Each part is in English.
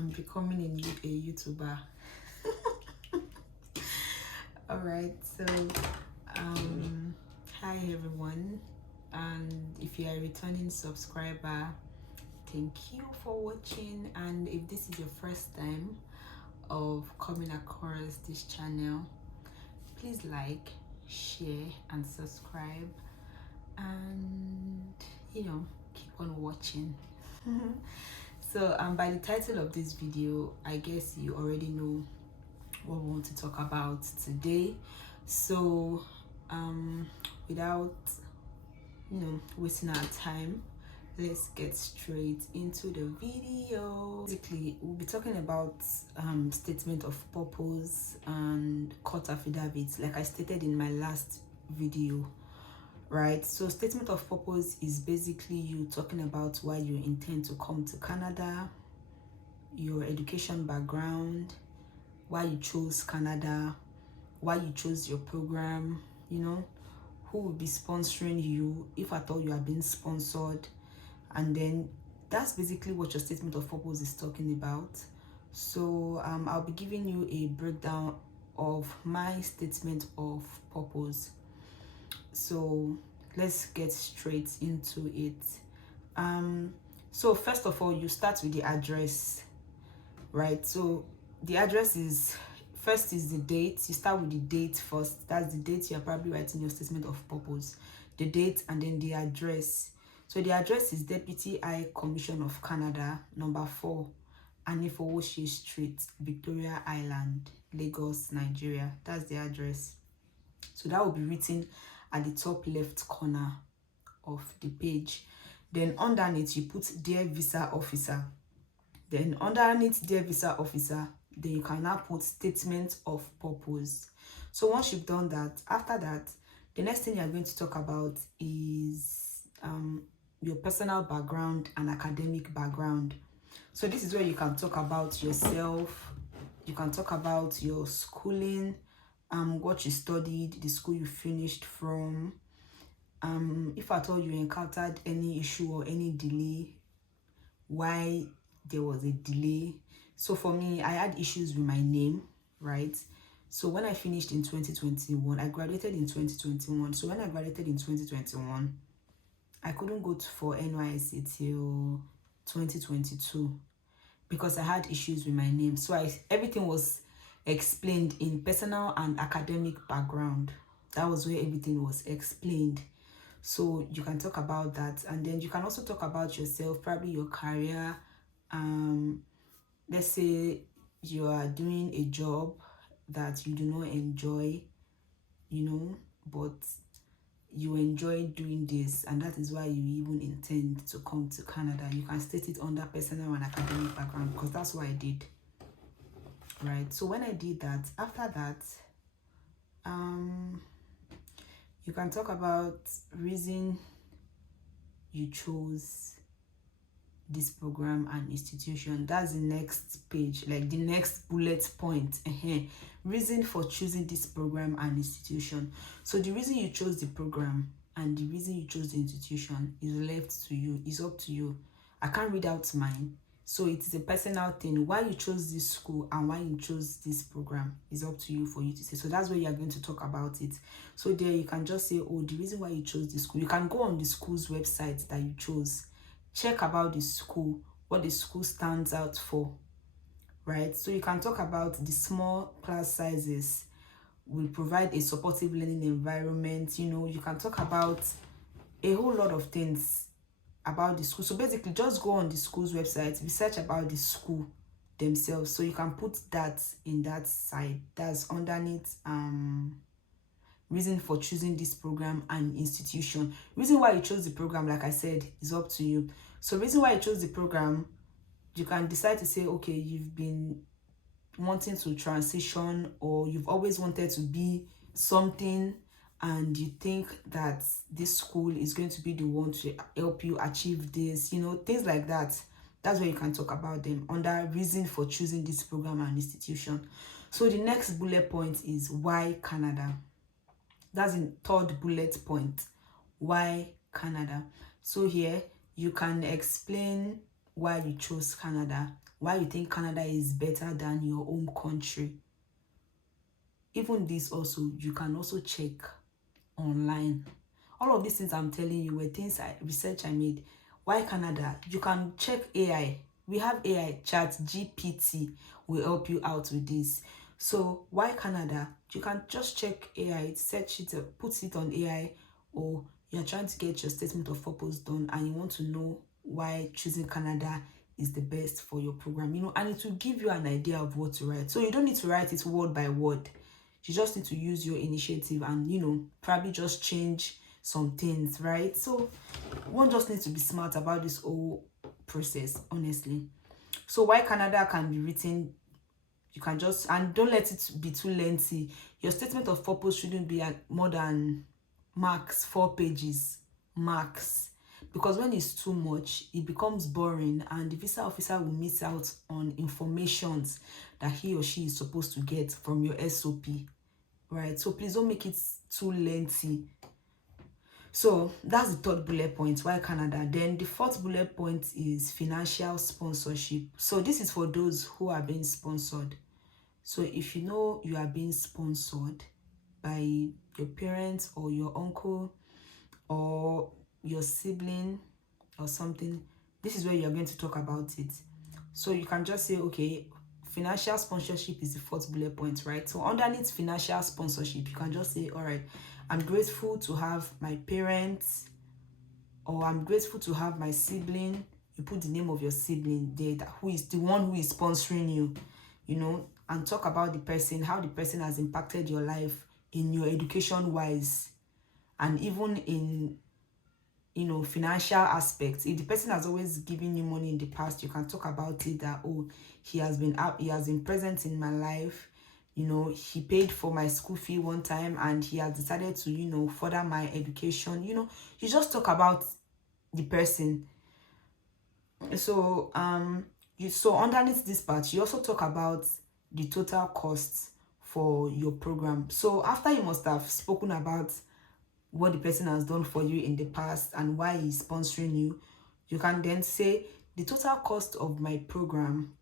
I'm becoming a YouTuber. All right, so hi everyone, and if you are a returning subscriber, thank you for watching. And if this is your first time of coming across this channel, please like, share and subscribe, and keep on watching. So by the title of this video, I guess you already know what we want to talk about today. So without wasting our time, let's get straight into the video. Basically, we'll be talking about statement of purpose and court affidavits, like I stated in my last video, right? So statement of purpose is basically you talking about why you intend to come to Canada, your education background, why you chose Canada, why you chose your program, who will be sponsoring you, if at all you are being sponsored. And then that's basically what your statement of purpose is talking about. So I'll be giving you a breakdown of my statement of purpose. So let's get straight into it. So first of all, you start with the address, right? So the address is first is the date. You start with the date first. That's the date you're probably writing your statement of purpose, the date, and then the address. So the address is Deputy High Commission of Canada, number 4, Anifowoshi Street, Victoria Island, Lagos, Nigeria. That's the address. So that will be written at the top left corner of the page. Then underneath you put Dear Visa Officer. Then underneath Dear Visa Officer, then you can now put statement of purpose. So once you've done that, after that, the next thing you're going to talk about is your personal background and academic background. So this is where you can talk about yourself, you can talk about your schooling, what you studied, the school you finished from, if at all you encountered any issue or any delay, why there was a delay. So for me, I had issues with my name, right? So when I finished in 2021, I graduated in 2021. So when I graduated in 2021, I couldn't go for NYSC till 2022 because I had issues with my name. So everything was explained in personal and academic background. That was where everything was explained. So you can talk about that, and then you can also talk about yourself, probably your career. Let's say you are doing a job that you do not enjoy, but you enjoy doing this, and that is why you even intend to come to Canada. You can state it under personal and academic background, because that's what I did, right? So when I did that, after that, you can talk about reason you chose this program and institution. That's the next page, like the next bullet point. Reason for choosing this program and institution. So the reason you chose the program and the reason you chose the institution is left to you, is up to you. I can't read out mine, so it is a personal thing. Why you chose this school and why you chose this program is up to you, for you to say. So that's where you are going to talk about it. So there you can just say, oh, the reason why you chose this school. You can go on the school's website that you chose, check about the school, what the school stands out for, right? So you can talk about the small class sizes will provide a supportive learning environment. You can talk about a whole lot of things about the school. So basically, just go on the school's website, research about the school themselves. So you can put that in that side. That's underneath reason for choosing this program and institution. Reason why you chose the program, like I said, is up to you. So reason why you chose the program, you can decide to say, okay, you've been wanting to transition, or you've always wanted to be something, and you think that this school is going to be the one to help you achieve this, things like that. That's where you can talk about them under reason for choosing this program and institution. So the next bullet point is why Canada. That's the third bullet point, why Canada. So here you can explain why you chose Canada. why you think Canada is better than your home country. Even this also, you can also check online. All of these things I'm telling you were things research I made. Why Canada? You can check AI. We have AI. Chat GPT will help you out with this. So why Canada? You can just check AI, search it, put it on AI, or you're trying to get your statement of purpose done and you want to know why choosing Canada is the best for your program, and it will give you an idea of what to write. So you don't need to write it word by word. You just need to use your initiative and probably just change some things, right? So one just needs to be smart about this whole process, honestly. So why Canada can be written, you can just, and don't let it be too lengthy. Your statement of purpose shouldn't be more than max 4 pages, max. Because when it's too much, it becomes boring and the visa officer will miss out on informations that he or she is supposed to get from your SOP, right? So please don't make it too lengthy. So that's the third bullet point, why Canada. Then the fourth bullet point is financial sponsorship. So this is for those who are being sponsored. So if you know you are being sponsored by your parents or your uncle or your sibling or something, this is where you're going to talk about it. So you can just say, okay, financial sponsorship is the fourth bullet point, right? So underneath financial sponsorship, you can just say, all right, I'm grateful to have my parents, or I'm grateful to have my sibling. You put the name of your sibling there, who is the one who is sponsoring you, and talk about the person, how the person has impacted your life in your education wise, and even in financial aspects. If the person has always given you money in the past, you can talk about it, that he has been present in my life. He paid for my school fee one time and he has decided to further my education. You just talk about the person. So so underneath this part, you also talk about the total costs for your program. So after you must have spoken about what the person has done for you in the past and why he's sponsoring you, you can then say the total cost of my program,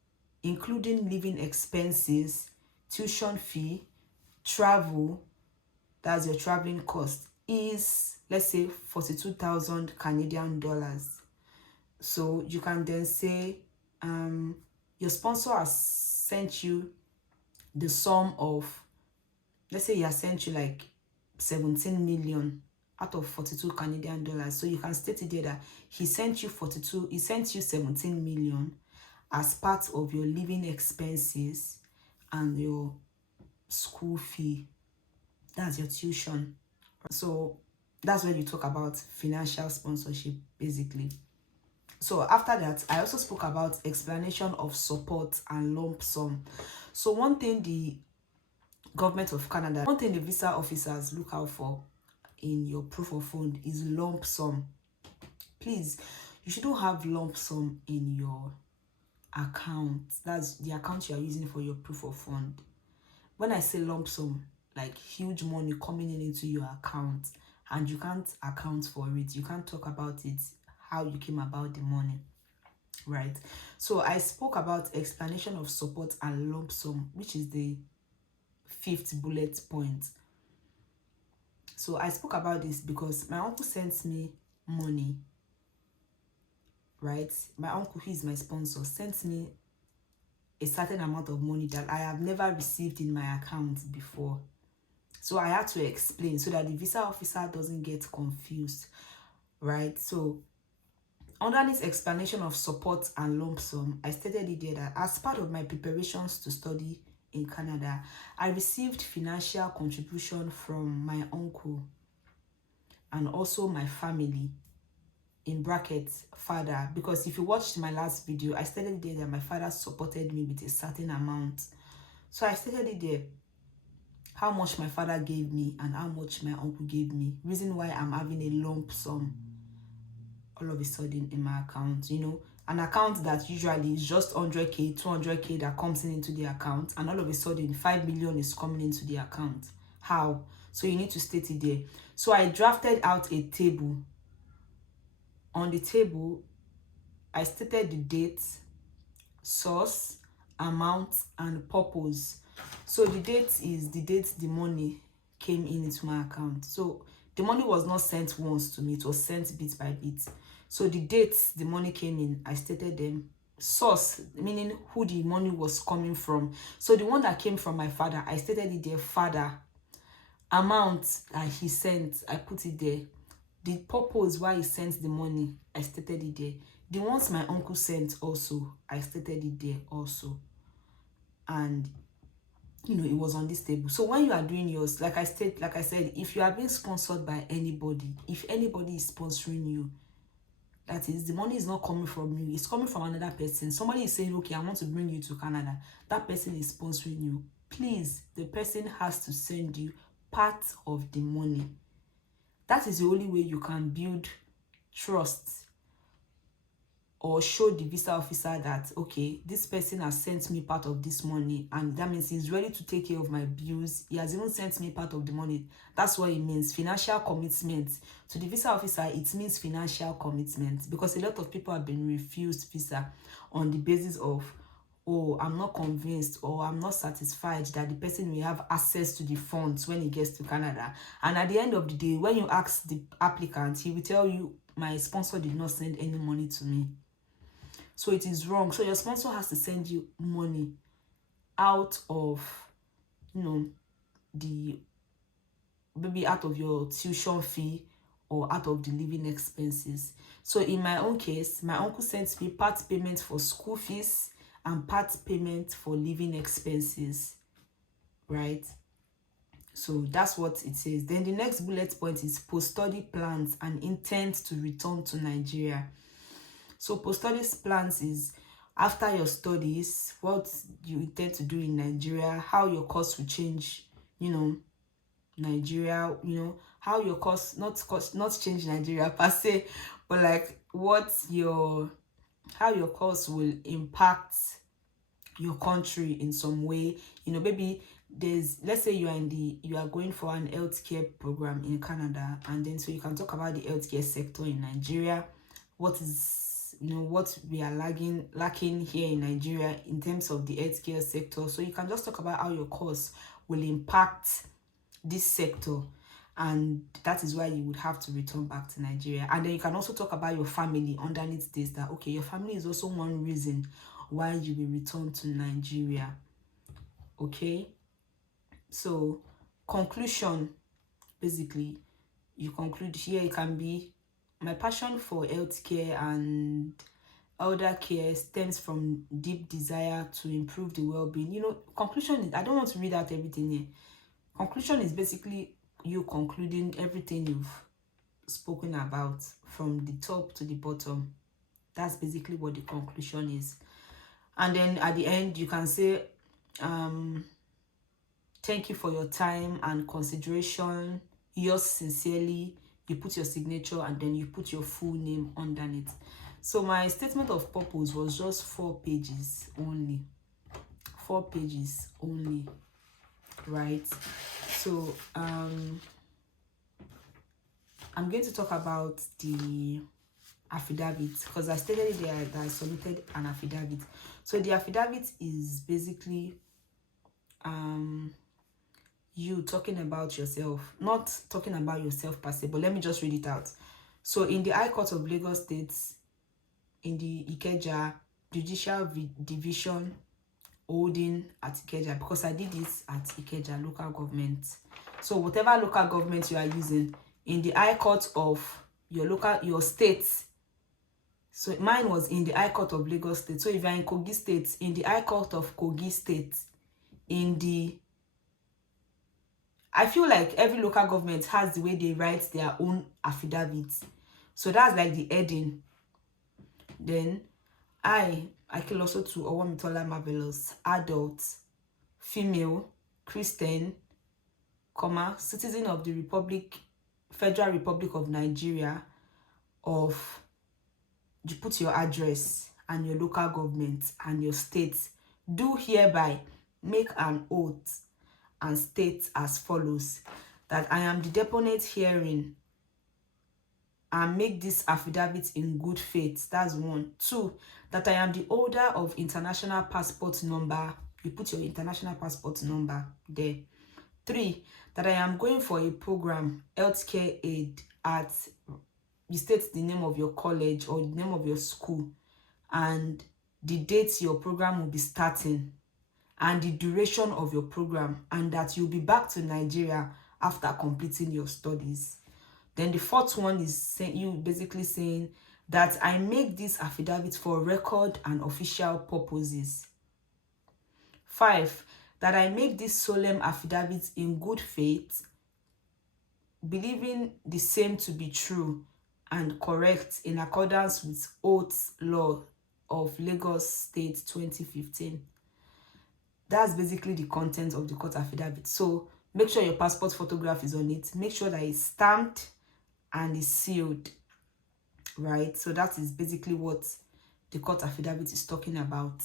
including living expenses, tuition fee, travel, that's your traveling cost, is, let's say, 42,000 Canadian dollars. So you can then say your sponsor has sent you the sum of, let's say he has sent you like 17 million out of 42 Canadian dollars. So you can state it there that he sent you 17 million as part of your living expenses and your school fee. That's your tuition. So that's when you talk about financial sponsorship, basically. So after that, I also spoke about explanation of support and lump sum. So one thing the visa officers look out for in your proof of fund is lump sum. Please, you shouldn't have lump sum in your account. That's the account you are using for your proof of fund. When I say lump sum, like huge money coming into your account and you can't account for it, you can't talk about it, how you came about the money, right? So I spoke about explanation of support and lump sum, which is the fifth bullet point. So I spoke about this because my uncle sent me money, right? My uncle, who is my sponsor, sent me a certain amount of money that I have never received in my account before. So I had to explain so that the visa officer doesn't get confused, right? So under this explanation of support and lump sum, I stated it there that as part of my preparations to study in Canada, I received financial contribution from my uncle and also my family, in brackets father, because if you watched my last video, I stated there that my father supported me with a certain amount. So I stated it there how much my father gave me and how much my uncle gave me. Reason why I'm having a lump sum all of a sudden in my account, an account that usually is just 100k 200k that comes into the account, and all of a sudden 5 million is coming into the account. How? So you need to state it there. So I drafted out a table. On the table, I stated the date. source, amount, and purpose. So the date is the date the money came in into my account. So the money was not sent once to me, it was sent bit by bit. So the dates the money came in, I stated them. Source, meaning who the money was coming from. So the one that came from my father, I stated it there, father. Amount that he sent, I put it there. The purpose why he sent the money, I stated it there. The ones my uncle sent also, I stated it there also. And it was on this table. So when you are doing yours, like I said, if you are being sponsored by anybody, if anybody is sponsoring you, that is, the money is not coming from you, it's coming from another person. Somebody is saying, okay, I want to bring you to Canada. That person is sponsoring you. Please, the person has to send you part of the money. That is the only way you can build trust or show the visa officer that, okay, this person has sent me part of this money, and that means he's ready to take care of my bills. He has even sent me part of the money. That's what it means. Financial commitment. To the visa officer, it means financial commitment, because a lot of people have been refused visa on the basis of, oh, I'm not convinced or I'm not satisfied that the person will have access to the funds when he gets to Canada. And at the end of the day, when you ask the applicant, he will tell you, my sponsor did not send any money to me. So it is wrong. So your sponsor has to send you money out of, the, maybe out of your tuition fee or out of the living expenses. So in my own case, my uncle sent me part payment for school fees and part payment for living expenses, right? So that's what it says. Then the next bullet point is post-study plans and intent to return to Nigeria. So post-study plans is after your studies, what you intend to do in Nigeria, how your course will change, Nigeria, how your course, not change Nigeria per se, but like how your course will impact your country in some way. Maybe let's say you are going for an healthcare program in Canada, and then so you can talk about the healthcare sector in Nigeria. What is what we are lacking here in Nigeria in terms of the healthcare sector. So you can just talk about how your course will impact this sector, and that is why you would have to return back to Nigeria. And then you can also talk about your family underneath this, that okay, your family is also one reason why you will return to Nigeria. Okay, so conclusion, basically you conclude here. It can be, my passion for healthcare and elder care stems from deep desire to improve the well-being. Conclusion is, I don't want to read out everything here. Conclusion is basically you concluding everything you've spoken about from the top to the bottom. That's basically what the conclusion is. And then at the end, you can say, thank you for your time and consideration. Yours sincerely. You put your signature and then you put your full name underneath. So my statement of purpose was just 4 pages only. 4 pages only, right? So I'm going to talk about the affidavit, because I stated there that I submitted an affidavit. So the affidavit is basically you talking about yourself, not talking about yourself per se, but let me just read it out. So in the High Court of Lagos State, in the Ikeja Judicial Division holding at Ikeja, because I did this at Ikeja local government. So whatever local government you are using, in the High Court of your state. So mine was in the High Court of Lagos State. So if you're in Kogi State, in the High Court of Kogi State, I feel like every local government has the way they write their own affidavits. So that's like the heading. Then I kill also to Owamitola Marvelous, adult, female, Christian, citizen of the Federal Republic of Nigeria, you put your address and your local government and your state, do hereby make an oath and state as follows, that I am the deponent herein and make this affidavit in good faith. That's 1. 2, that I am the holder of international passport number. You put your international passport number there. 3, that I am going for a program, healthcare aid, at, you state the name of your college or the name of your school and the date your program will be starting and the duration of your program, and that you'll be back to Nigeria after completing your studies. Then the 4th one is you basically saying that I make this affidavit for record and official purposes. 5, that I make this solemn affidavit in good faith, believing the same to be true and correct in accordance with oath law of Lagos State 2015. That's basically the content of the court affidavit. So make sure your passport photograph is on it. Make sure that it's stamped and is sealed, right? So that is basically what the court affidavit is talking about.